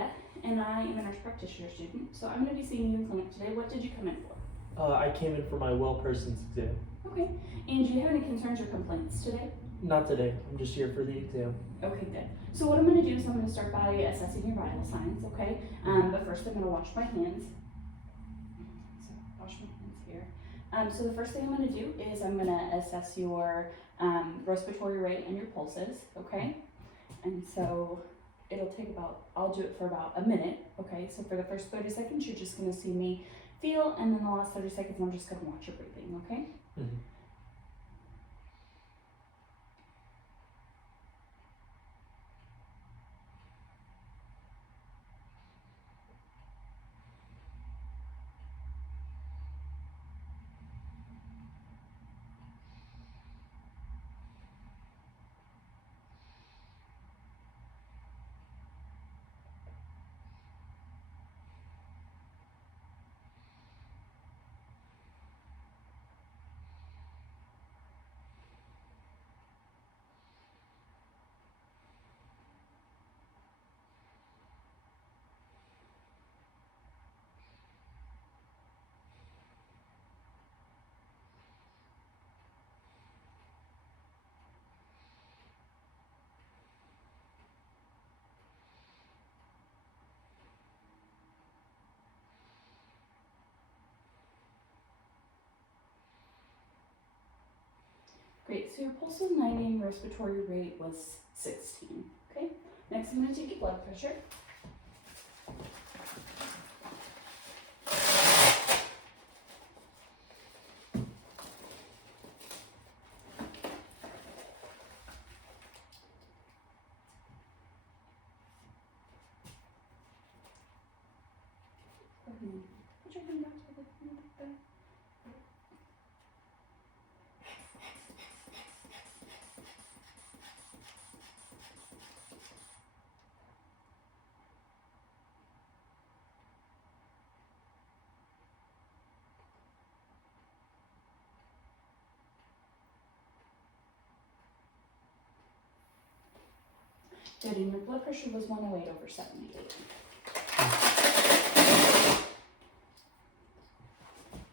Victoria, and I am a nurse practitioner student, so I'm going to be seeing you in clinic today. What did you come in for? I came in for my well person's exam. Okay, and do you have any concerns or complaints today? Not today, I'm just here for the exam. Okay, good. So what I'm going to do is I'm going to start by assessing your vital signs, okay? But first I'm going to wash my hands. So wash my hands here. So the first thing I'm going to do is I'm going to assess your respiratory rate and your pulses, okay? And so it'll take I'll do it for about a minute, okay? So for the first 30 seconds, you're just going to see me feel, and then the last 30 seconds, I'm just going to watch your breathing, okay? Mm-hmm. Great, so your pulse was 90 and your respiratory rate was 16, okay? Next, I'm going to take your blood pressure. Put your hand back to the back. Good, and your blood pressure was 108/78.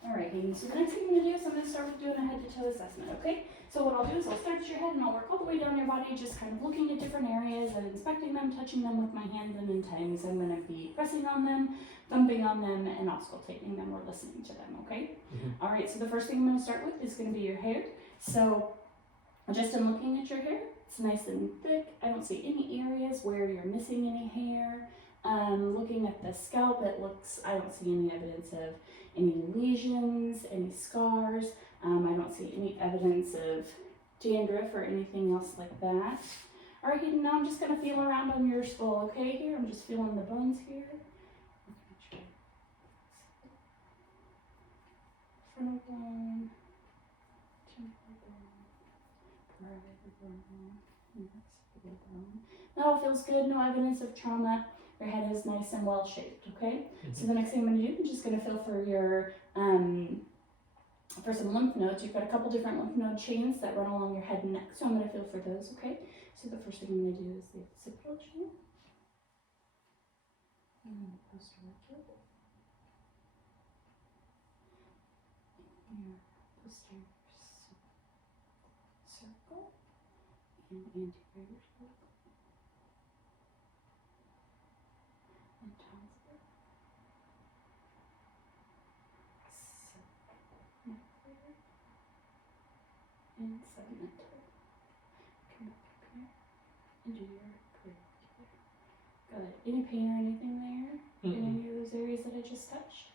Alright, Hayden, so the next thing I'm going to do is I'm going to start with doing a head-to-toe assessment, okay? So what I'll do is I'll start at your head and I'll work all the way down your body, just kind of looking at different areas and inspecting them, touching them with my hands, and in times I'm going to be pressing on them, thumping on them, and auscultating them or listening to them, okay? Mm-hmm. Alright, so the first thing I'm going to start with is going to be your hair. So just in looking at your hair, it's nice and thick. I don't see any areas where you're missing any hair. Looking at the scalp, I don't see any evidence of any lesions, any scars. I don't see any evidence of dandruff or anything else like that. All right, Hayden, now I'm just going to feel around on your skull, okay? Here, I'm just feeling the bones here. Frontal bone, temporal bone, parietal bone, maxillary bone. That all feels good, no evidence of trauma. Your head is nice and well shaped, okay? Mm-hmm. So the next thing I'm going to do, I'm just going to feel for your, for some lymph nodes. You've got a couple different lymph node chains that run along your head and neck, so I'm going to feel for those, okay? So the first thing I'm going to do is the occipital chain. And then the posterolateral. Your posterior circle. And anterior circle. And tonsil. Subnuclear. And submental. Come up here and do your career here. Good. Any pain or anything there? In any of those areas that I just touched?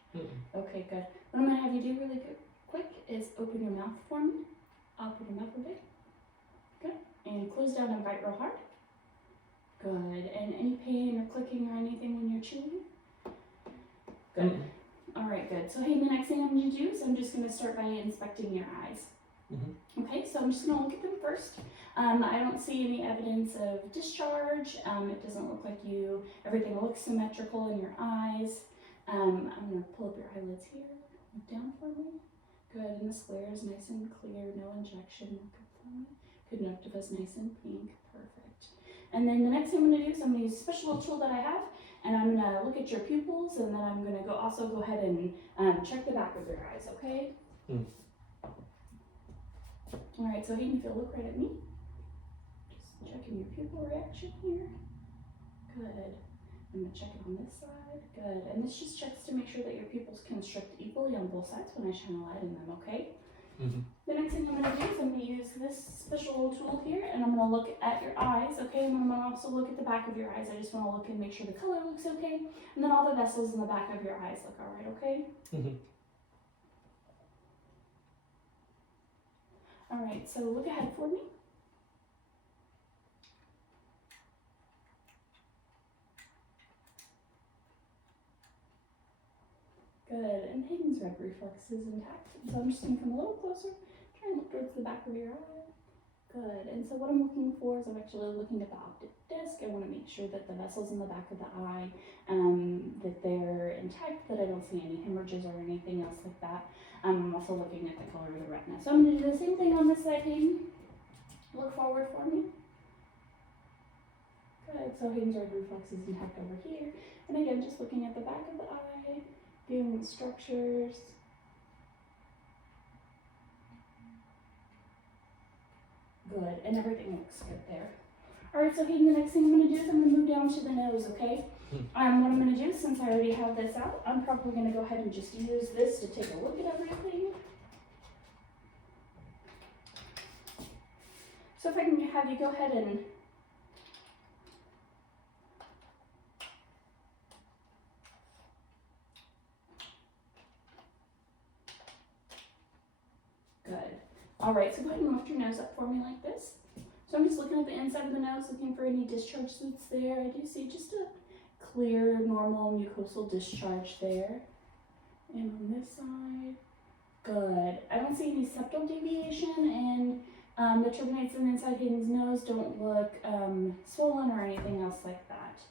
Okay, good. What I'm going to have you do really quick is open your mouth for me. Open your mouth a bit. Good. And close down and bite real hard. Good. And any pain or clicking or anything when you're chewing? Good. All right, good. So hey, the next thing I'm going to do is I'm just going to start by inspecting your eyes. Mm-hmm. Okay, so I'm just going to look at them first. I don't see any evidence of discharge. It doesn't look like everything looks symmetrical in your eyes. I'm going to pull up your eyelids here. Look down for me. Good, and the square is nice and clear, no injection. Look up for me. Conjunctiva is nice and pink. Perfect. And then the next thing I'm going to do is I'm going to use a special little tool that I have, and I'm gonna look at your pupils, and then I'm gonna also go ahead and check the back of your eyes, okay? All right, so Hayden, if you'll look right at me, just checking your pupil reaction here. Good. I'm gonna check it on this side. Good. And this just checks to make sure that your pupils constrict equally on both sides when I shine a light in them, okay? The next thing I'm gonna do is I'm gonna use this special little tool here, and I'm gonna look at your eyes, okay? And I'm gonna also look at the back of your eyes. I just wanna look and make sure the color looks okay, and then all the vessels in the back of your eyes look all right, okay? All right, so look ahead for me. Good, and Hayden's red reflex is intact. So I'm just gonna come a little closer, try and look towards the back of your eye. Good, and so what I'm looking for is I'm actually looking at the optic disc. I wanna make sure that the vessels in the back of the eye, that they're intact, that I don't see any hemorrhages or anything else like that. I'm also looking at the color of the retina. So I'm gonna do the same thing on this side, Hayden. Look forward for me. Good, so Hayden's red reflex is intact over here. And again, just looking at the back of the eye, viewing the structures. Good, and everything looks good there. All right, so Hayden, the next thing I'm gonna do is I'm gonna move down to the nose, okay? What I'm gonna do, since I already have this out, I'm probably gonna go ahead and just use this to take a look at everything. So if I can have you go ahead and good. All right, so go ahead and lift your nose up for me like this. So I'm just looking at the inside of the nose, looking for any discharge slits there. I do see just a clear, normal mucosal discharge there. And on this side, good. I don't see any septal deviation, and the turbinates on the inside Hayden's nose don't look swollen or anything else like that.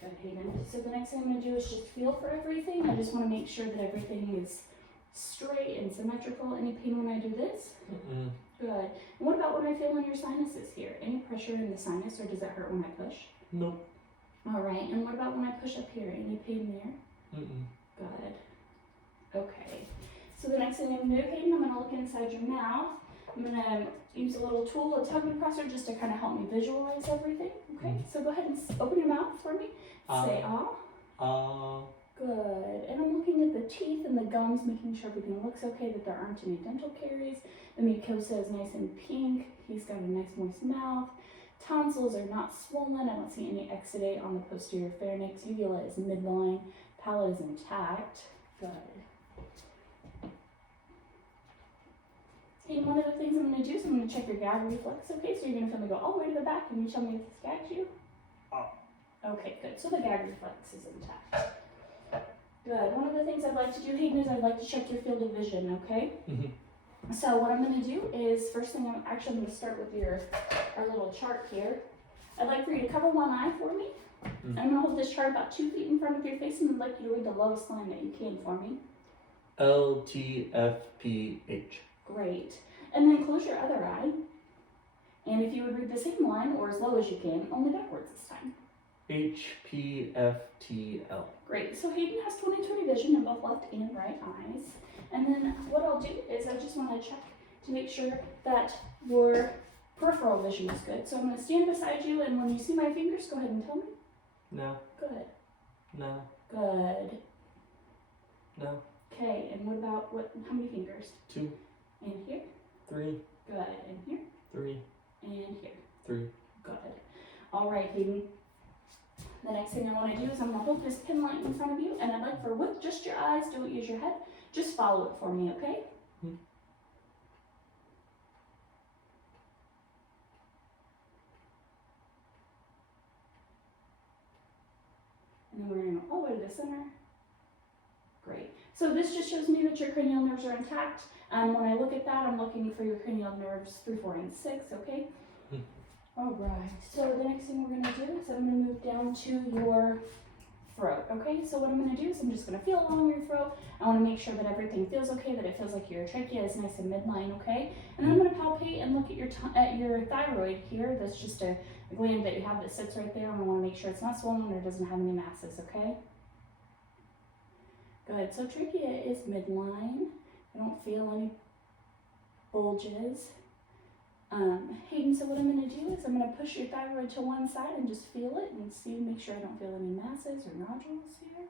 Good, Hayden. So the next thing I'm gonna do is just feel for everything. I just wanna make sure that everything is straight and symmetrical. Any pain when I do this? Good. And what about when I feel in your sinuses here? Any pressure in the sinus, or does it hurt when I push? Nope. All right. And what about when I push up here? Any pain there? Good. Okay. So the next thing I'm gonna do, Hayden, I'm gonna look inside your mouth. I'm gonna use a little tool, a tongue depressor, just to kind of help me visualize everything. Okay. So go ahead and open your mouth for me. Say ah. Good. And I'm looking at the teeth and the gums, making sure everything looks okay, that there aren't any dental caries. The mucosa is nice and pink. He's got a nice moist mouth. Tonsils are not swollen. I don't see any exudate on the posterior pharynx. Uvula is midline. Palate is intact. Good. Okay, one of the things I'm going to do is I'm going to check your gag reflex. Okay, so you're going to feel me go all the way to the back, and you tell me if this gags you. Okay, good. So the gag reflex is intact. Good. One of the things I'd like to do, Hayden, is I'd like to check your field of vision, okay? So what I'm going to do is, first thing I'm going to start with our little chart here. I'd like for you to cover one eye for me. I'm going to hold this chart about 2 feet in front of your face, and I'd like you to read the lowest line that you can for me. LTFPH. Great. And then close your other eye. And if you would read the same line, or as low as you can, only backwards this time. HPFTL. Great. So Hayden has 20/20 vision in both left and right eyes. And then what I'll do is I just want to check to make sure that your peripheral vision is good. So I'm going to stand beside you, and when you see my fingers, go ahead and tell me. No. Good. No. Good. No. Okay. And what about how many fingers? 2. And here. 3. Good. And here. 3. And here. 3. Good. All right, Hayden. The next thing I want to do is I'm going to hold this pin light in front of you, and I'd like for with just your eyes, don't use your head, just follow it for me, okay? And then we're going to go all the way to the center. Great. So this just shows me that your cranial nerves are intact. When I look at that, I'm looking for your cranial nerves 3, 4, and 6, okay? All right, so the next thing we're going to do is I'm going to move down to your throat, okay? So what I'm going to do is I'm just going to feel along your throat. I want to make sure that everything feels okay, that it feels like your trachea is nice and midline, okay? And then I'm going to palpate and look at your thyroid here. That's just a gland that you have that sits right there, and I want to make sure it's not swollen or doesn't have any masses, okay? Good. So trachea is midline. I don't feel any bulges. Hayden, so what I'm going to do is I'm going to push your thyroid to one side and just feel it and see, make sure I don't feel any masses or nodules here.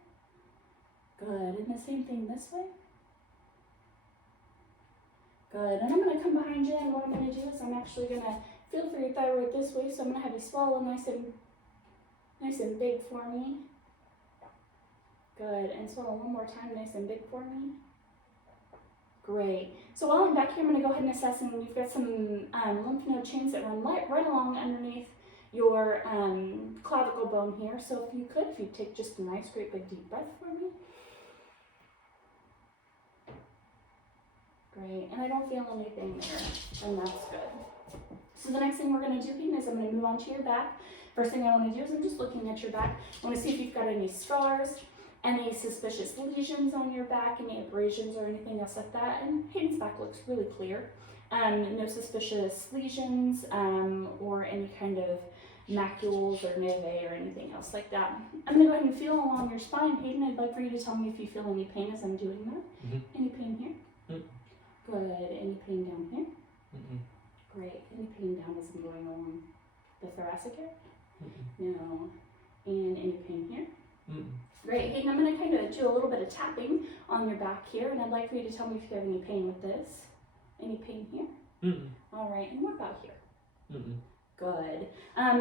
Good. And the same thing this way. Good. And I'm going to come behind you, and what I'm going to do is I'm actually going to feel for your thyroid this way. So I'm going to have you swallow nice and big for me. Good. And swallow one more time, nice and big for me. Great. So while I'm back here, I'm going to go ahead and assess, and you've got some lymph node chains that run right along underneath your clavicle bone here. So if you take just a nice, great big deep breath for me. Great. And I don't feel anything there, and that's good. So the next thing we're going to do, Peyton, is I'm going to move on to your back. First thing I want to do is I'm just looking at your back. I want to see if you've got any scars, any suspicious lesions on your back, any abrasions or anything else like that. And Hayden's back looks really clear. No suspicious lesions or any kind of macules or nevae or anything else like that. I'm going to go ahead and feel along your spine. Hayden, I'd like for you to tell me if you feel any pain as I'm doing that. Mm-hmm. Any pain here? Mm-hmm. Good. Any pain down here? Mm-hmm. Great. Any pain down as I'm going along the thoracic area? Mm-hmm. No. And any pain here? Mm-hmm. Great. Hayden, I'm going to kind of do a little bit of tapping on your back here, and I'd like for you to tell me if you have any pain with this. Any pain here? Mm-hmm. All right. And what about here? Mm-hmm. Good.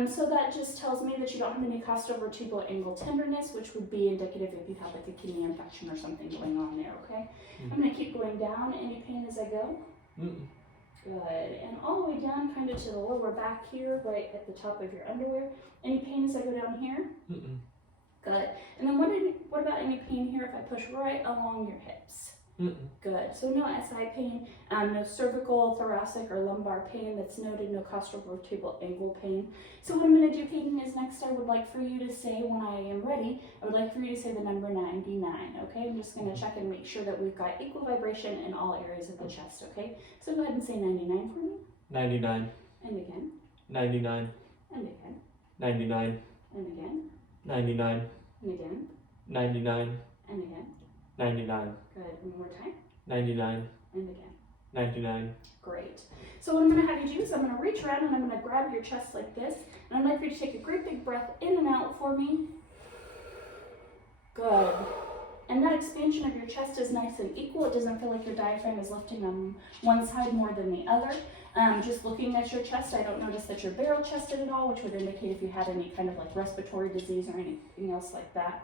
So that just tells me that you don't have any costovertebral angle tenderness, which would be indicative if you have like a kidney infection or something going on there, okay? Mm-hmm. I'm going to keep going down. Any pain as I go? Mm-hmm. Good. And all the way down kind of to the lower back here, right at the top of your underwear. Any pain as I go down here? Mm-hmm. Good. And then what about any pain here if I push right along your hips? Mm-hmm. Good. So no SI pain, no cervical, thoracic, or lumbar pain that's noted, no costovertebral angle pain. So what I'm going to do, Peyton, is next I would like for you to say, when I am ready, I would like for you to say the number 99, okay? I'm just going to check and make sure that we've got equal vibration in all areas of the chest, okay? So go ahead and say 99 for me. 99. And again. 99. And again. 99. And again. 99. And again. 99. And again. 99. Good. One more time. 99. And again. 99. Great. So what I'm going to have you do is I'm going to reach around and I'm going to grab your chest like this. And I'd like for you to take a great big breath in and out for me. Good. And that expansion of your chest is nice and equal. It doesn't feel like your diaphragm is lifting on one side more than the other. Just looking at your chest, I don't notice that you're barrel chested at all, which would indicate if you had any kind of like respiratory disease or anything else like that.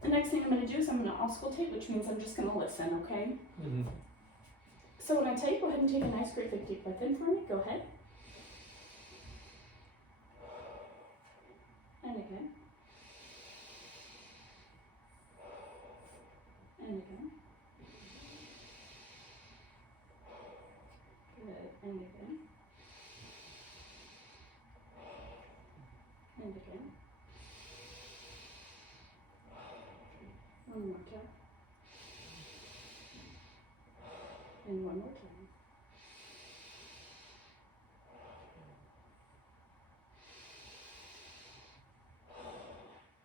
The next thing I'm going to do is I'm going to auscultate, which means I'm just going to listen, okay? Mm-hmm. So when I tell you, go ahead and take a nice, great big deep breath in for me. Go ahead. And again. And again. Good. And again. And again. One more time. And one more time.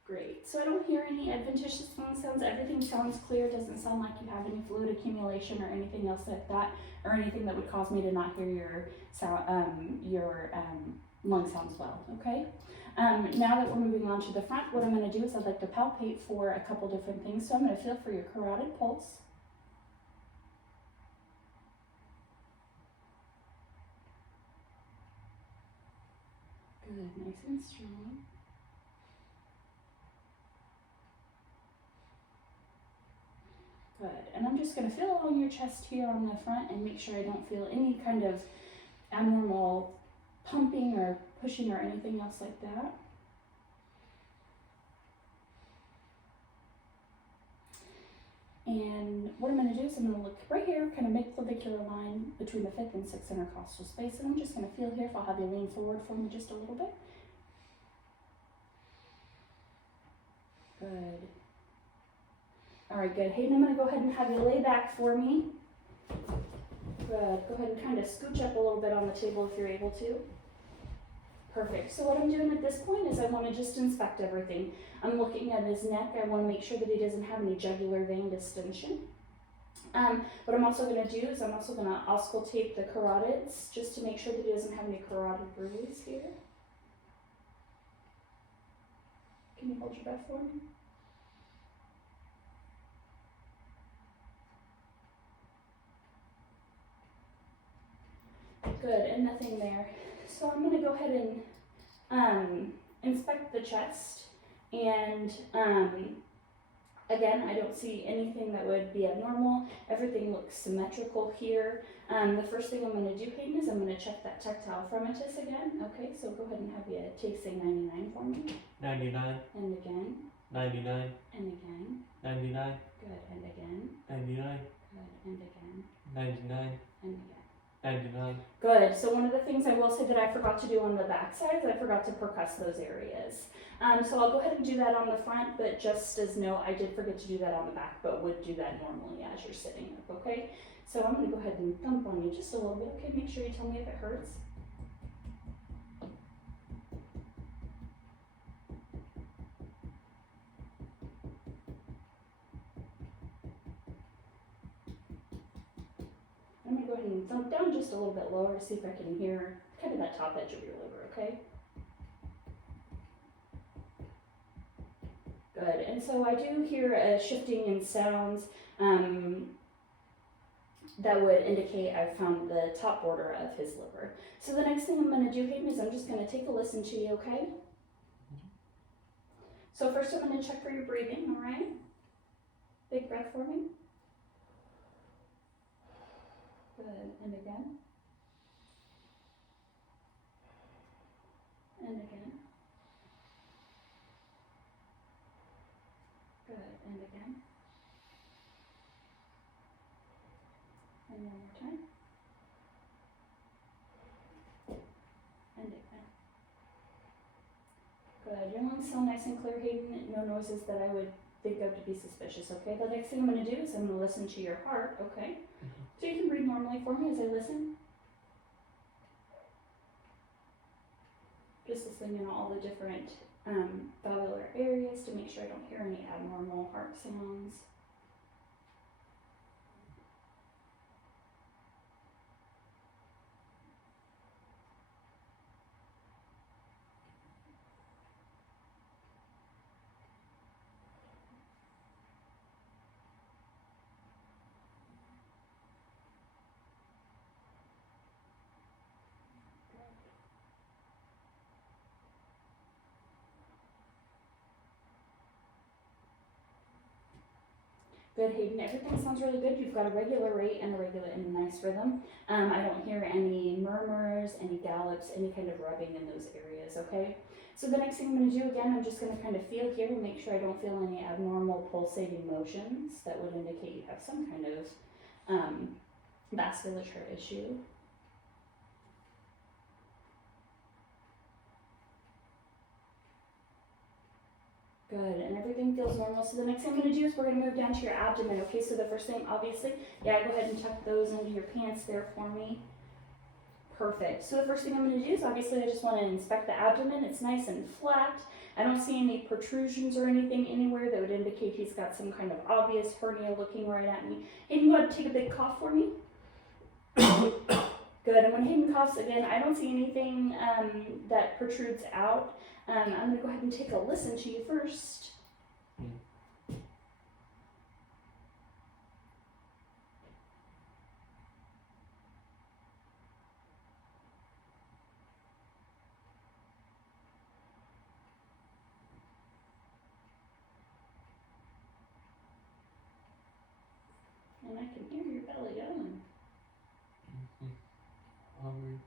Great. So I don't hear any adventitious lung sounds. Everything sounds clear. Doesn't sound like you have any fluid accumulation or anything else like that, or anything that would cause me to not hear your sound, lung sounds well. Okay. Now that we're moving on to the front, what I'm going to do is I'd like to palpate for a couple different things. So I'm going to feel for your carotid pulse. Good, nice and strong. Good, and I'm just going to feel along your chest here on the front and make sure I don't feel any kind of abnormal pumping or pushing or anything else like that. And what I'm going to do is I'm going to look right here, kind of make clavicular line between the 5th and 6th intercostal space, and I'm just going to feel here if I'll have you lean forward for me just a little bit. Good. All right, good. Hayden, I'm going to go ahead and have you lay back for me. Good. Go ahead and kind of scooch up a little bit on the table if you're able to. Perfect. So what I'm doing at this point is I want to just inspect everything. I'm looking at his neck. I want to make sure that he doesn't have any jugular vein distension. What I'm also going to do is I'm also going to auscultate the carotids just to make sure that he doesn't have any carotid bruise here. Can you hold your breath for me? Good, and nothing there. So I'm going to go ahead and inspect the chest, and again, I don't see anything that would be abnormal. Everything looks symmetrical here. The first thing I'm going to do, Hayden, is I'm going to check that tactile fremitus again. Okay, so go ahead and have you take say 99 for me. 99, And again. 99, And again. 99, Good, and again. 99, Good, and again. 99, And again. 99. Good. So one of the things I will say that I forgot to do on the back side is I forgot to percuss those areas. So I'll go ahead and do that on the front, but just as note, I did forget to do that on the back, but would do that normally as you're sitting up, okay? So I'm going to go ahead and thump on you just a little bit, okay? Make sure you tell me if it hurts. I'm going to go ahead and thump down just a little bit lower to see if I can hear kind of that top edge of your liver, okay? Good, and so I do hear a shifting in sounds that would indicate I've found the top border of his liver. So the next thing I'm going to do, Hayden, is I'm just going to take a listen to you, okay? So first I'm going to check for your breathing, all right? Big breath for me. Good, and again. And again. Good, and again. And one more time. And again. Good, your lungs sound nice and clear, Hayden. No noises that I would think of to be suspicious, okay? The next thing I'm going to do is I'm going to listen to your heart, okay? So you can breathe normally for me as I listen. Just listening in all the different valvular areas to make sure I don't hear any abnormal heart sounds. Good, Hayden. Everything sounds really good. You've got a regular rate and a nice rhythm. I don't hear any murmurs, any gallops, any kind of rubbing in those areas, okay? So the next thing I'm going to do, again, I'm just going to kind of feel here and make sure I don't feel any abnormal pulsating motions that would indicate you have some kind of vasculature issue. Good, and everything feels normal. So the next thing I'm going to do is we're going to move down to your abdomen, okay? So the first thing, obviously, yeah, go ahead and tuck those into your pants there for me. Perfect. So the first thing I'm going to do is obviously I just want to inspect the abdomen. It's nice and flat. I don't see any protrusions or anything anywhere that would indicate he's got some kind of obvious hernia looking right at me. Hayden, go ahead and take a big cough for me. Good, and when Hayden coughs, again, I don't see anything that protrudes out. I'm going to go ahead and take a listen to you first. And I can hear your belly going. Hungry.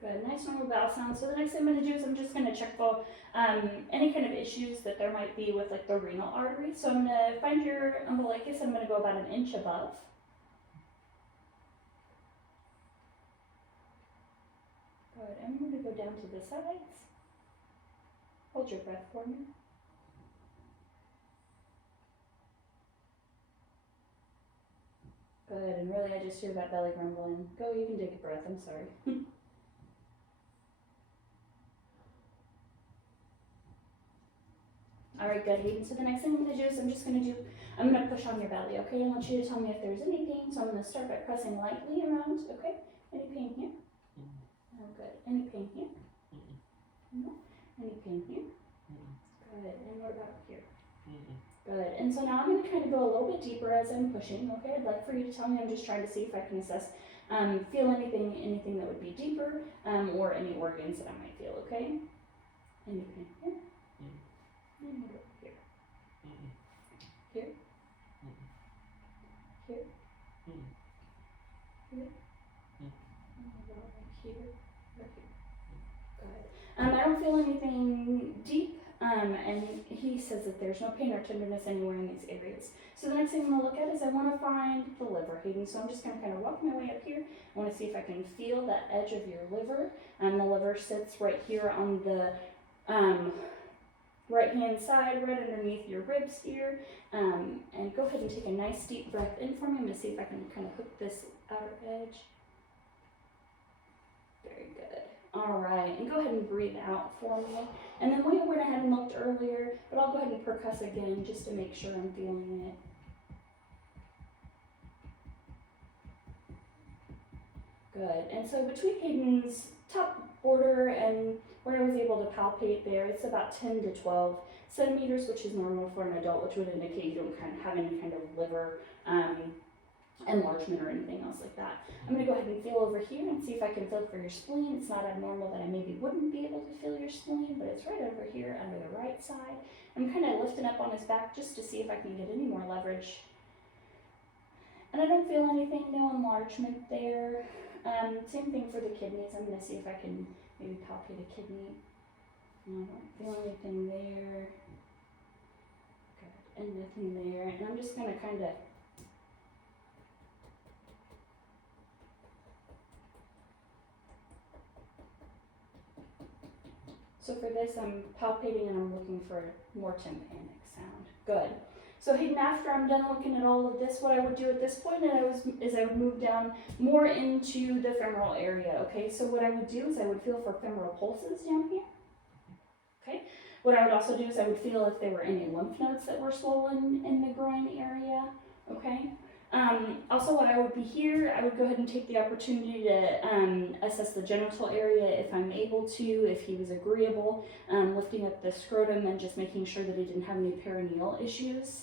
Good, nice normal bowel sound. So the next thing I'm going to do is I'm just going to check for any kind of issues that there might be with like the renal artery. So I'm going to find your umbilicus. I'm going to go about an inch above. Good, I'm going to go down to the sides. Hold your breath for me. Good, and really I just hear that belly grumbling. Go, you can take a breath, I'm sorry. Alright, good, Hayden. So the next thing I'm going to do is I'm going to push on your belly, okay? I want you to tell me if there's any pain, so I'm going to start by pressing lightly around, okay? Any pain here? Oh, good. Any pain here? No? Any pain here? Good, and what about here? Good, and so now I'm going to kind of go a little bit deeper as I'm pushing, okay? I'd like for you to tell me, I'm just trying to see if I can assess, feel anything that would be deeper, or any organs that I might feel, okay? Any pain here? And what about here? Here? Here? Here? And what about like here? Right here? Good. I don't feel anything deep, and he says that there's no pain or tenderness anywhere in these areas. So the next thing I'm going to look at is I want to find the liver, Hayden. So I'm just going to kind of walk my way up here. I want to see if I can feel that edge of your liver. The liver sits right here on the right hand side, right underneath your ribs here. And go ahead and take a nice deep breath in for me. I'm going to see if I can kind of hook this outer edge. Very good. Alright, and go ahead and breathe out for me. And then we went ahead and looked earlier, but I'll go ahead and percuss again just to make sure I'm feeling it. Good. And so between Hayden's top border and where I was able to palpate there, it's about 10 to 12 centimeters, which is normal for an adult, which would indicate you don't kind of have any kind of liver enlargement or anything else like that. I'm going to go ahead and feel over here and see if I can feel for your spleen. It's not abnormal that I maybe wouldn't be able to feel your spleen, but it's right over here under the right side. I'm kind of lifting up on his back just to see if I can get any more leverage. And I don't feel anything, no enlargement there. Same thing for the kidneys. I'm going to see if I can maybe palpate a kidney. I don't feel anything there. Good. And nothing there. And I'm just going to kind of so for this, I'm palpating and I'm looking for more tympanic sound. Good. So Hayden, after I'm done looking at all of this, what I would do at this point is I would move down more into the femoral area, okay? So what I would do is I would feel for femoral pulses down here, okay? What I would also do is I would feel if there were any lymph nodes that were swollen in the groin area, okay? Also, what I would be here, I would go ahead and take the opportunity to assess the genital area if I'm able to, if he was agreeable, lifting up the scrotum and just making sure that he didn't have any perineal issues.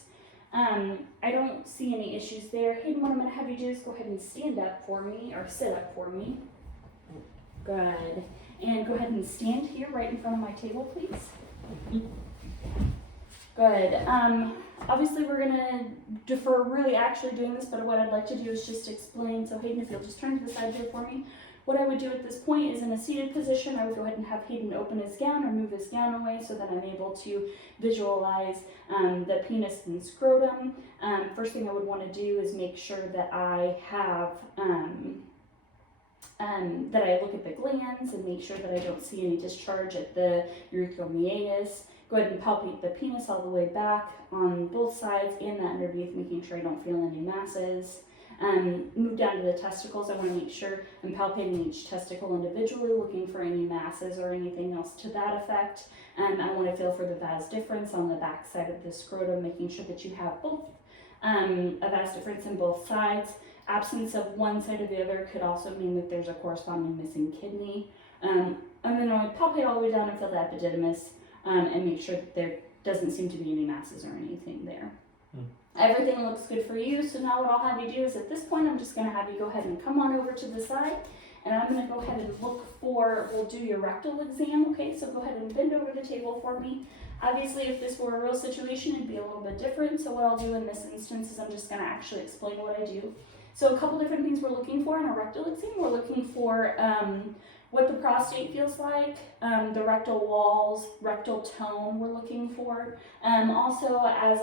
I don't see any issues there. Hayden, what I'm going to have you do is go ahead and stand up for me, or sit up for me. Good. And go ahead and stand here right in front of my table, please. Good. Obviously we're going to defer really actually doing this, but what I'd like to do is just explain. So Hayden, if you'll just turn to the side there for me. What I would do at this point is in a seated position, I would go ahead and have Hayden open his gown or move his gown away so that I'm able to visualize the penis and scrotum. First thing I would want to do is make sure that I have, that I look at the glands and make sure that I don't see any discharge at the urethral meatus. Go ahead and palpate the penis all the way back on both sides and the underneath, making sure I don't feel any masses. Move down to the testicles. I want to make sure I'm palpating each testicle individually, looking for any masses or anything else to that effect. I want to feel for the vas deferens on the back side of the scrotum, making sure that you have both a vas deferens in both sides. Absence of one side or the other could also mean that there's a corresponding missing kidney. And then I would palpate all the way down and feel the epididymis and make sure that there doesn't seem to be any masses or anything there. Everything looks good for you, so now what I'll have you do is at this point I'm just going to have you go ahead and come on over to the side, and I'm going to go ahead and look for, we'll do your rectal exam, okay? So go ahead and bend over the table for me. Obviously if this were a real situation it'd be a little bit different, so what I'll do in this instance is I'm just going to actually explain what I do. So a couple different things we're looking for in a rectal exam. We're looking for what the prostate feels like, the rectal walls, rectal tone we're looking for. Also, as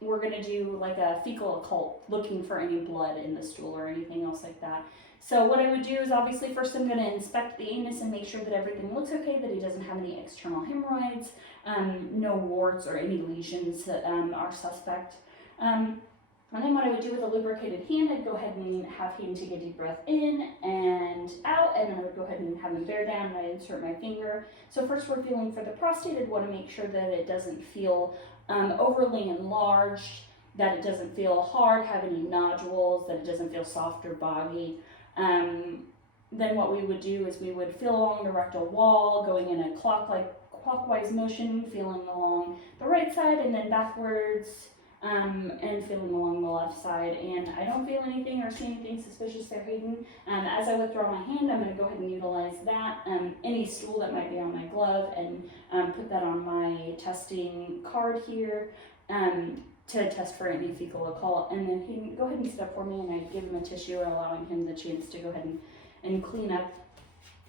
we're going to do like a fecal occult, looking for any blood in the stool or anything else like that. So what I would do is obviously first I'm going to inspect the anus and make sure that everything looks okay, that he doesn't have any external hemorrhoids, no warts or any lesions that are suspect. And then what I would do with a lubricated hand, I'd go ahead and have Hayden take a deep breath in and out, and then I would go ahead and have him bear down and I'd insert my finger. So first we're feeling for the prostate. I'd want to make sure that it doesn't feel overly enlarged, that it doesn't feel hard, have any nodules, that it doesn't feel soft or boggy. Then what we would do is we would feel along the rectal wall, going in a clockwise motion, feeling along the right side and then backwards, and feeling along the left side. And I don't feel anything or see anything suspicious there, Hayden. As I withdraw my hand, I'm going to go ahead and utilize that, any stool that might be on my glove, and put that on my testing card here to test for any fecal occult. And then he can go ahead and sit up for me, and I give him a tissue, allowing him the chance to go ahead and clean up.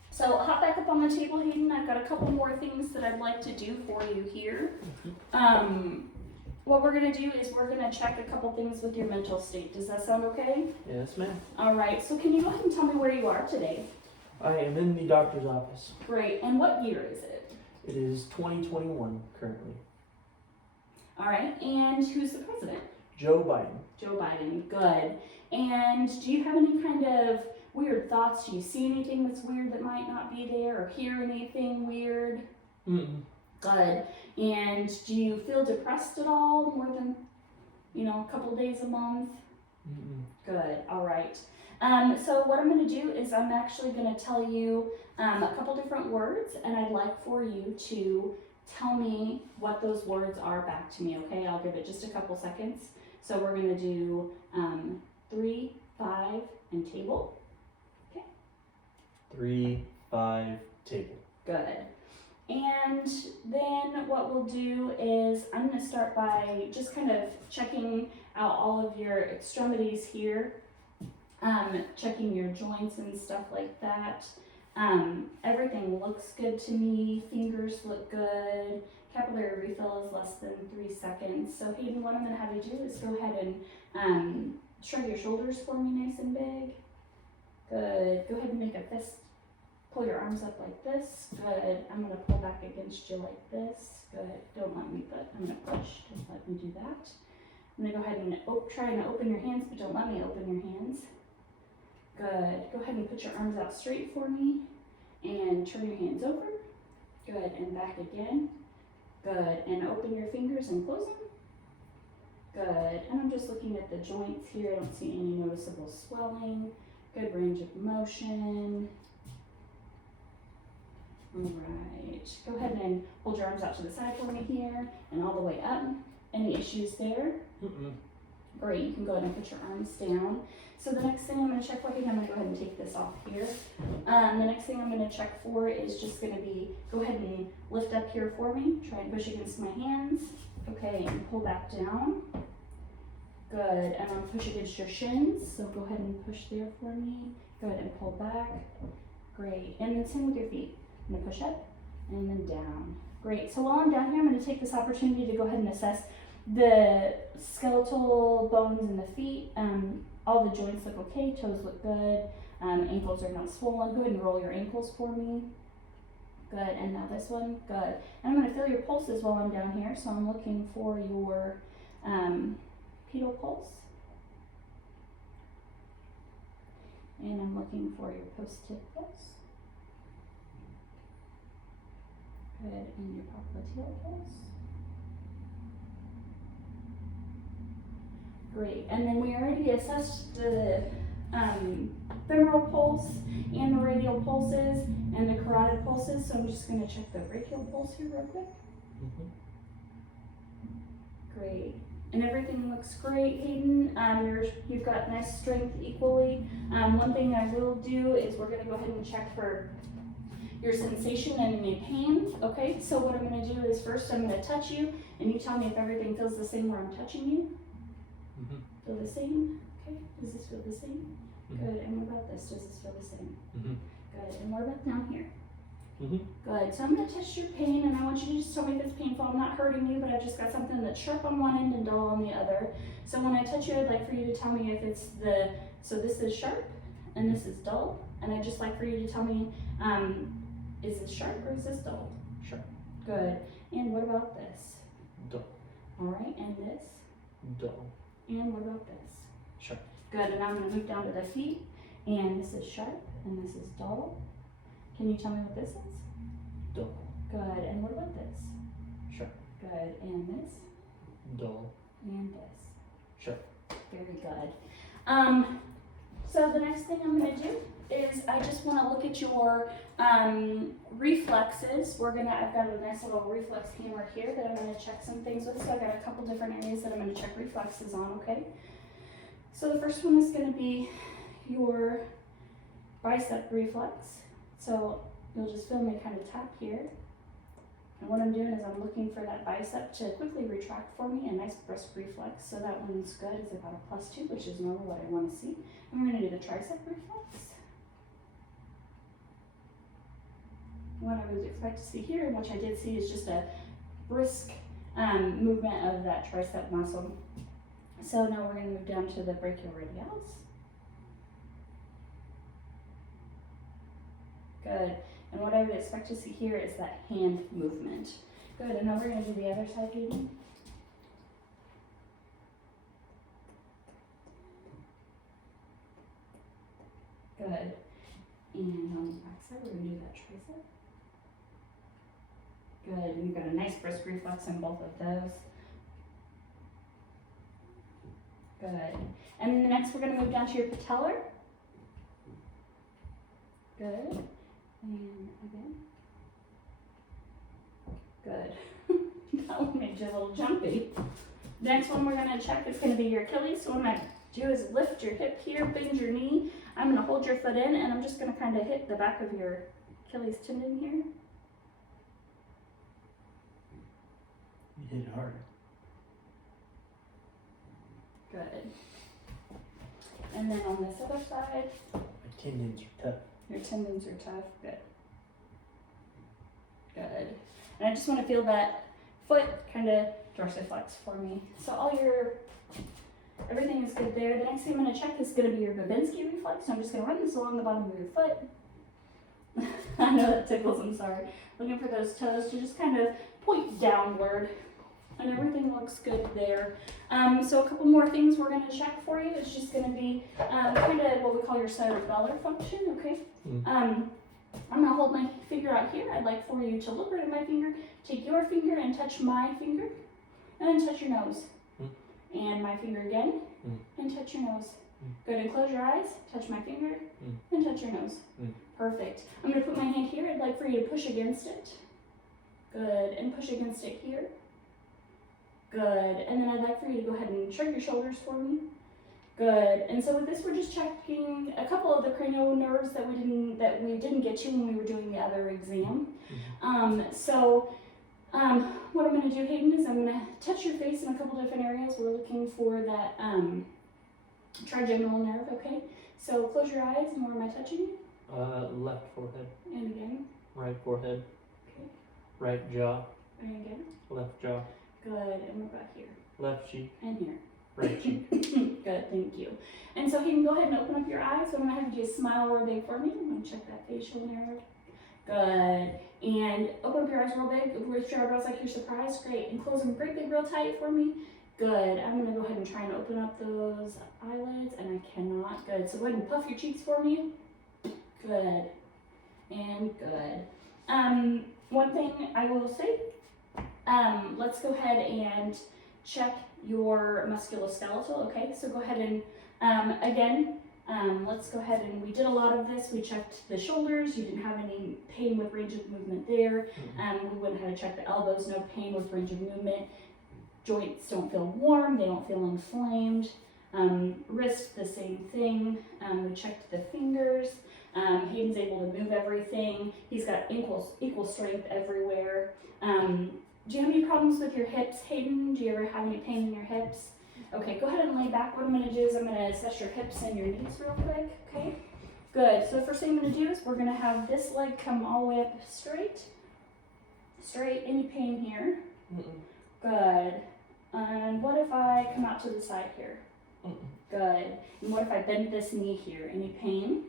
So hop back up on the table, Hayden. I've got a couple more things that I'd like to do for you here. What we're going to do is we're going to check a couple things with your mental state. Does that sound okay? Yes, ma'am. All right. So can you go ahead and tell me where you are today? I am in the doctor's office. Great. And what year is it? It is 2021 currently. All right. And who's the president? Joe Biden. Joe Biden. Good. And do you have any kind of weird thoughts? Do you see anything that's weird that might not be there, or hear anything weird? Good. And do you feel depressed at all, more than, a couple days a month? Good. All right. So what I'm going to do is I'm actually going to tell you a couple different words, and I'd like for you to tell me what those words are back to me, okay? I'll give it just a couple seconds. So we're going to do 3, 5, and table. Okay. 3, 5, table. Good. And then what we'll do is I'm going to start by just kind of checking out all of your extremities here, checking your joints and stuff like that. Everything looks good to me. Fingers look good. Capillary refill is less than 3 seconds. So Hayden, what I'm going to have you do is go ahead and shrug your shoulders for me nice and big. Good. Go ahead and make a fist. Pull your arms up like this. Good. I'm going to pull back against you like this. Good. Don't let me, but I'm going to push. Don't let me do that. I'm going to go ahead and try and open your hands, but don't let me open your hands. Good. Go ahead and put your arms out straight for me and turn your hands over. Good. And back again. Good. And open your fingers and close them. Good. And I'm just looking at the joints here. I don't see any noticeable swelling. Good range of motion. All right. Go ahead and hold your arms out to the side for me here and all the way up. Any issues there? Great. You can go ahead and put your arms down. So the next thing I'm going to check for you, I'm going to go ahead and take this off here. The next thing I'm going to check for is just going to be, go ahead and lift up here for me. Try and push against my hands. Okay, and pull back down. Good. And I'm going to push against your shins. So go ahead and push there for me. Go ahead and pull back. Great. And then same with your feet. I'm going to push up and then down. Great. So while I'm down here, I'm going to take this opportunity to go ahead and assess the skeletal bones in the feet. All the joints look okay. Toes look good. Ankles are not swollen. Go ahead and roll your ankles for me. Good. And now this one. Good. And I'm going to feel your pulses while I'm down here. So I'm looking for your pedal pulse. And I'm looking for your post-tip pulse. Good. And your popliteal pulse. Great. And then we already assessed the femoral pulse and the radial pulses and the carotid pulses. So I'm just going to check the brachial pulse here real quick. Great. And everything looks great, Hayden. You've got nice strength equally. One thing I will do is we're going to go ahead and check for your sensation and any pain. Okay, so what I'm going to do is first I'm going to touch you, and you tell me if everything feels the same where I'm touching you. Feel the same? Okay, does this feel the same? Good, and what about this? Does this feel the same? Good, and what about down here? Good, so I'm going to test your pain, and I want you to just tell me if it's painful. I'm not hurting you, but I've just got something that's sharp on one end and dull on the other. So when I touch you, I'd like for you to tell me if it's so this is sharp, and this is dull, and I'd just like for you to tell me, is this sharp or is this dull? Sharp. Good, and what about this? Dull. All right, and this? Dull. And what about this? Sharp. Good, and I'm gonna move down to the feet, and this is sharp, and this is dull. Can you tell me what this is? Dull. Good, and what about this? Sharp. Good, and this? Dull. And this. Sharp. Very good. So the next thing I'm gonna do is I just wanna look at your reflexes. I've got a nice little reflex hammer here that I'm gonna check some things with. So I've got a couple different areas that I'm gonna check reflexes on, okay? So the first one is gonna be your bicep reflex. So you'll just feel me kind of tap here. And what I'm doing is I'm looking for that bicep to quickly retract for me, a nice brisk reflex. So that one's good, it's about a +2, which is normal, what I want to see. And we're going to do the tricep reflex. What I would expect to see here, and which I did see, is just a brisk movement of that tricep muscle. So now we're going to move down to the brachioradialis. Good. And what I would expect to see here is that hand movement. Good, and now we're going to do the other side, Hayden. Good. And on the back side, we're going to do that tricep. Good, and you've got a nice brisk reflex in both of those. Good. And then next we're going to move down to your patellar. Good. And again. Good. That one made you a little jumpy. The next one we're going to check is going to be your Achilles. So what I'm going to do is lift your hip here, bend your knee. I'm going to hold your foot in, and I'm just going to kind of hit the back of your Achilles tendon here. You hit it hard. Good. And then on this other side, My tendons are tough. your tendons are tough. Good. Good. And I just want to feel that foot kind of dorsiflex for me. So everything is good there. The next thing I'm going to check is going to be your Babinski reflex. So I'm just going to run this along the bottom of your foot. I know that tickles, I'm sorry. Looking for those toes to just kind of point downward. And everything looks good there. So a couple more things we're going to check for you. It's just going to be kind of what we call your cerebellar function, okay? I'm going to hold my finger out here. I'd like for you to look right at my finger, take your finger and touch my finger, and then touch your nose. And my finger again, and touch your nose. Good, and close your eyes, touch my finger, and touch your nose. Perfect. I'm going to put my hand here. I'd like for you to push against it. Good, and push against it here. Good, and then I'd like for you to go ahead and shrug your shoulders for me. Good, and so with this we're just checking a couple of the cranial nerves that we didn't get to when we were doing the other exam. What I'm going to do, Hayden, is I'm going to touch your face in a couple different areas. We're looking for that trigeminal nerve, okay? So close your eyes, and where am I touching you? Left forehead. And again. Right forehead. Okay. Right jaw. And again. Left jaw. Good, and what about here? Left cheek. And here. Right cheek. Good, thank you. And so Hayden, go ahead and open up your eyes. So I'm going to have you do a smile real big for me. I'm going to check that facial nerve. Good. And open up your eyes real big. Lift your eyebrows like you're surprised. Great. And close them great big real tight for me. Good. I'm going to go ahead and try and open up those eyelids, and I cannot. Good. So go ahead and puff your cheeks for me. Good. And good. One thing I will say, let's go ahead and check your musculoskeletal, okay? So go ahead and, again, let's go ahead and, we did a lot of this. We checked the shoulders. You didn't have any pain with range of movement there. We went ahead and checked the elbows, no pain with range of movement. Joints don't feel warm, they don't feel inflamed. Wrist, the same thing. We checked the fingers. Hayden's able to move everything. He's got equal strength everywhere. Do you have any problems with your hips, Hayden? Do you ever have any pain in your hips? Okay, go ahead and lay back. What I'm going to do is I'm going to assess your hips and your knees real quick, okay? Good. So the first thing I'm going to do is we're going to have this leg come all the way up straight. Straight. Any pain here? Good. And what if I come out to the side here? Good. And what if I bend this knee here? Any pain?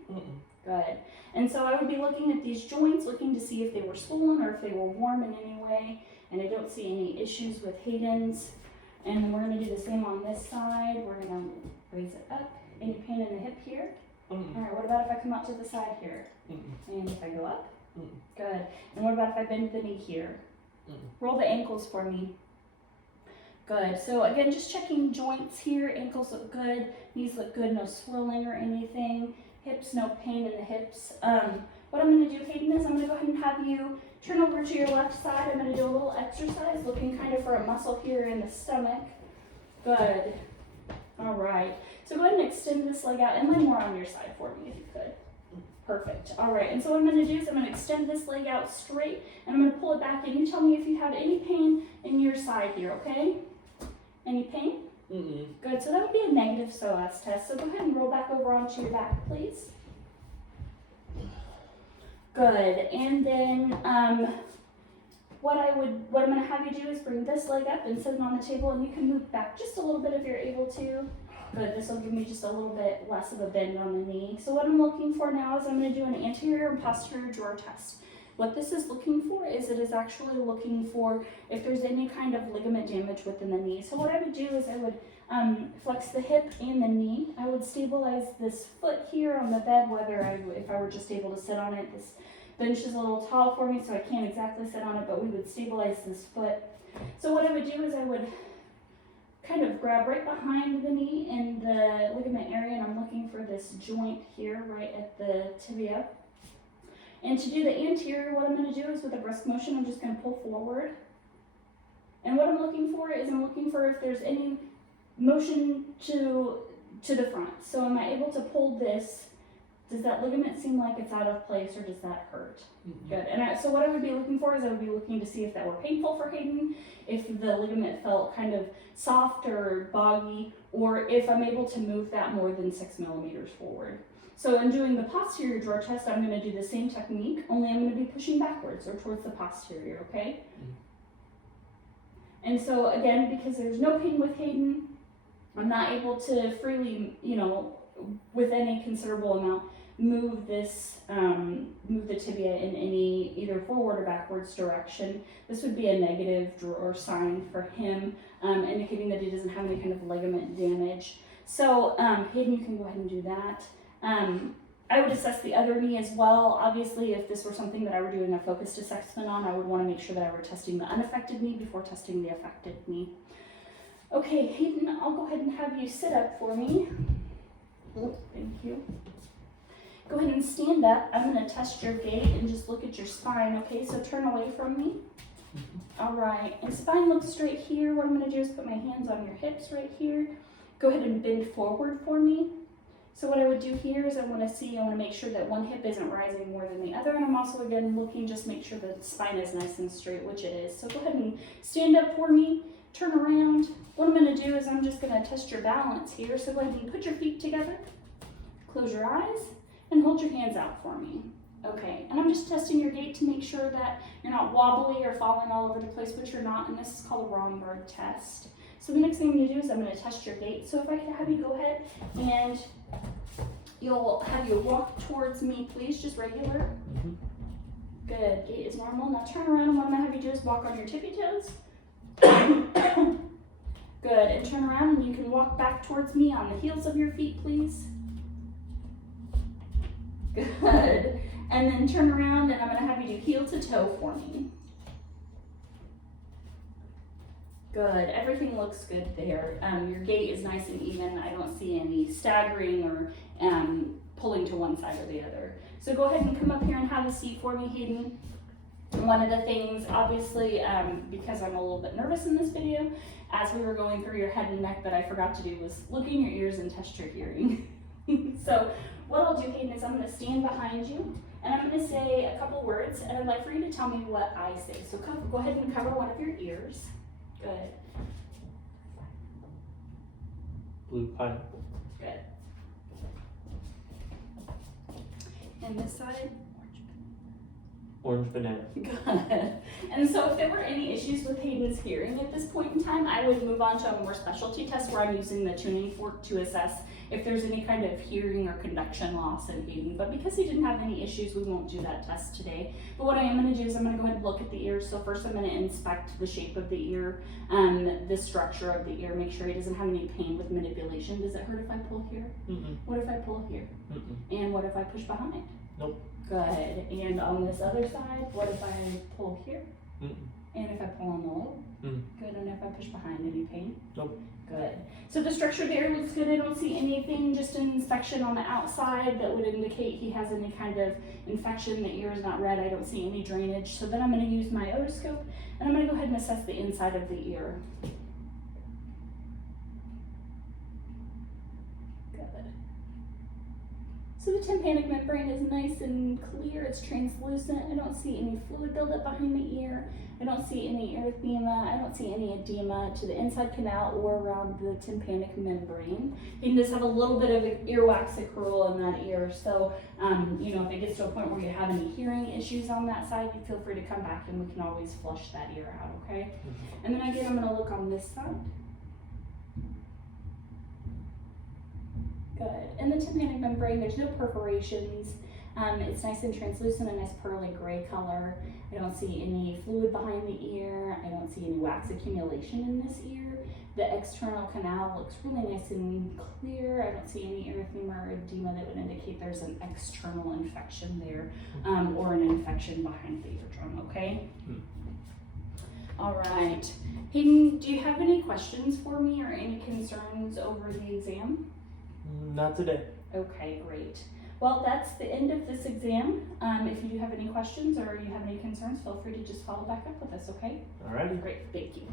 Good. And so I would be looking at these joints, looking to see if they were swollen or if they were warm in any way. And I don't see any issues with Hayden's. And then we're gonna do the same on this side. We're gonna raise it up. Any pain in the hip here? Mm-mm. Alright, what about if I come out to the side here? Mm-mm. And if I go up? Mm-mm. Good. And what about if I bend the knee here? Mm-mm. Roll the ankles for me. Good. So again, just checking joints here. Ankles look good. Knees look good. No swelling or anything. Hips, no pain in the hips. What I'm going to do, Hayden, is I'm going to go ahead and have you turn over to your left side. I'm going to do a little exercise, looking kind of for a muscle here in the stomach. Good. All right. So go ahead and extend this leg out and lay more on your side for me if you could. Perfect. All right. And so what I'm going to do is I'm going to extend this leg out straight and I'm going to pull it back in. You tell me if you have any pain in your side here, okay? Any pain? Mm-mm. Good. So that would be a negative psoas test. So go ahead and roll back over onto your back, please. Good. And then what I'm going to have you do is bring this leg up and sit it on the table, and you can move back just a little bit if you're able to. Good. This will give me just a little bit less of a bend on the knee. So what I'm looking for now is I'm going to do an anterior and posterior drawer test. What this is looking for is it is actually looking for if there's any kind of ligament damage within the knee. So what I would do is I would flex the hip and the knee. I would stabilize this foot here on the bed, if I were just able to sit on it. This bench is a little tall for me, so I can't exactly sit on it, but we would stabilize this foot. So what I would do is I would kind of grab right behind the knee in the ligament area, and I'm looking for this joint here right at the tibia. And to do the anterior, what I'm going to do is with a brisk motion, I'm just going to pull forward. And what I'm looking for is I'm looking for if there's any motion to the front. So am I able to pull this? Does that ligament seem like it's out of place, or does that hurt? Mm-mm. Good. And so what I would be looking for is I would be looking to see if that were painful for Hayden, if the ligament felt kind of soft or boggy, or if I'm able to move that more than 6 millimeters forward. So in doing the posterior drawer test, I'm going to do the same technique, only I'm going to be pushing backwards or towards the posterior, okay? And so again, because there's no pain with Hayden, I'm not able to freely, with any considerable amount, move the tibia in any either forward or backwards direction. This would be a negative drawer sign for him, indicating that he doesn't have any kind of ligament damage. So Hayden, you can go ahead and do that. I would assess the other knee as well. Obviously, if this were something that I were doing a focused assessment on, I would want to make sure that I were testing the unaffected knee before testing the affected knee. Okay, Hayden, I'll go ahead and have you sit up for me. Oh, thank you. Go ahead and stand up. I'm going to test your gait and just look at your spine, okay? So turn away from me. All right, and spine looks straight here. What I'm going to do is put my hands on your hips right here. Go ahead and bend forward for me. So what I would do here is I want to make sure that one hip isn't rising more than the other, and I'm also again looking, just make sure that the spine is nice and straight, which it is. So go ahead and stand up for me, turn around. What I'm going to do is I'm just going to test your balance here. So go ahead and put your feet together, close your eyes, and hold your hands out for me. Okay, and I'm just testing your gait to make sure that you're not wobbly or falling all over the place, which you're not, and this is called a Romberg test. So the next thing I'm going to do is I'm going to test your gait. So if I could have you go ahead and you'll have you walk towards me, please, just regular. Mm-hmm. Good, gait is normal. Now turn around, and what I'm going to have you do is walk on your tippy toes. Good, and turn around and you can walk back towards me on the heels of your feet, please. Good, and then turn around and I'm going to have you do heel to toe for me. Good, everything looks good there. Your gait is nice and even. I don't see any staggering or pulling to one side or the other. So go ahead and come up here and have a seat for me, Hayden. One of the things, obviously, because I'm a little bit nervous in this video, as we were going through your head and neck, that I forgot to do was look in your ears and test your hearing. So what I'll do, Hayden, is I'm going to stand behind you, and I'm going to say a couple words, and I'd like for you to tell me what I say. So go ahead and cover one of your ears. Good. Blue pineapple. Good. And this side? Orange banana. Good. And so if there were any issues with Hayden's hearing at this point in time, I would move on to a more specialty test where I'm using the tuning fork to assess if there's any kind of hearing or conduction loss in Hayden. But because he didn't have any issues, we won't do that test today. But what I am going to do is I'm going to go ahead and look at the ears. So first I'm going to inspect the shape of the ear, the structure of the ear, make sure he doesn't have any pain with manipulation. Does it hurt if I pull here? What if I pull here? And what if I push behind? Nope. Good. And on this other side, what if I pull here? And if I pull on the low? Good. And if I push behind, any pain? Nope. Good. So the structure of the ear looks good. I don't see anything, just an inspection on the outside that would indicate he has any kind of infection. The ear is not red. I don't see any drainage. So then I'm going to use my otoscope and I'm going to go ahead and assess the inside of the ear. Good. So the tympanic membrane is nice and clear. It's translucent. I don't see any fluid buildup behind the ear. I don't see any erythema. I don't see any edema to the inside canal or around the tympanic membrane. He does have a little bit of earwax accrual in that ear. So, you know, if it gets to a point where you have any hearing issues on that side, you feel free to come back and we can always flush that ear out, okay? And then again, I'm going to look on this side. Good. And the tympanic membrane, there's no perforations. It's nice and translucent, a nice pearly gray color. I don't see any fluid behind the ear. I don't see any wax accumulation in this ear. The external canal looks really nice and clear. I don't see any erythema or edema that would indicate there's an external infection there, or an infection behind the eardrum, okay? All right. Hayden, do you have any questions for me or any concerns over the exam? Not today. Okay, great. Well, that's the end of this exam. If you do have any questions or you have any concerns, feel free to just follow back up with us, okay? Alrighty. Great, thank you.